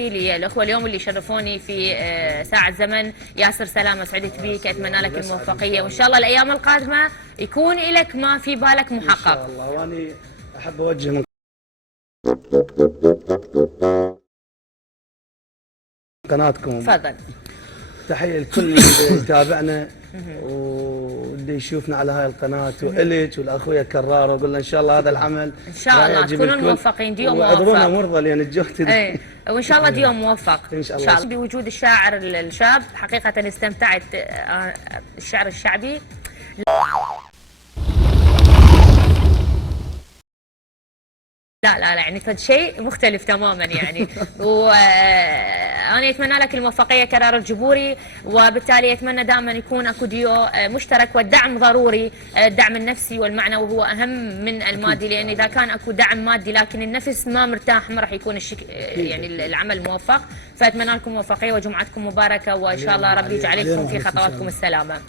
للأخوة اليوم اللي شرفوني في ساعة زمن. ياسر سلامة، سعدت بيك، أتمنى لك الموفقية وإن شاء الله الأيام القادمة يكون لك ما في بالك محقق. إن شاء الله. وأنا أحب أوجه من قناتكم تفضل. تحية لكل اللي يتابعنا واللي يشوفنا على هاي القناة، وإلك والأخويا كرار، وقلنا إن شاء الله هذا العمل إن شاء الله تكونون موفقين، ديوم موفق. واعذرونا مرضى لأن الجهد اي وإن شاء الله ديوم موفق إن شاء الله. بوجود الشاعر الشاب. حقيقة استمتعت. الشعر الشعبي لا يعني فد شيء مختلف تماما يعني. وانا اتمنى لك الموفقيه كرار الجبوري، وبالتالي اتمنى دائما يكون اكو ديو مشترك، والدعم ضروري، الدعم النفسي والمعنوي هو اهم من المادي، لان اذا كان اكو دعم مادي لكن النفس ما مرتاح ما راح يكون يعني العمل موفق. فاتمنى لكم موفقيه وجمعتكم مباركه، وان شاء الله ربي يجعلكم في خطواتكم السلامه.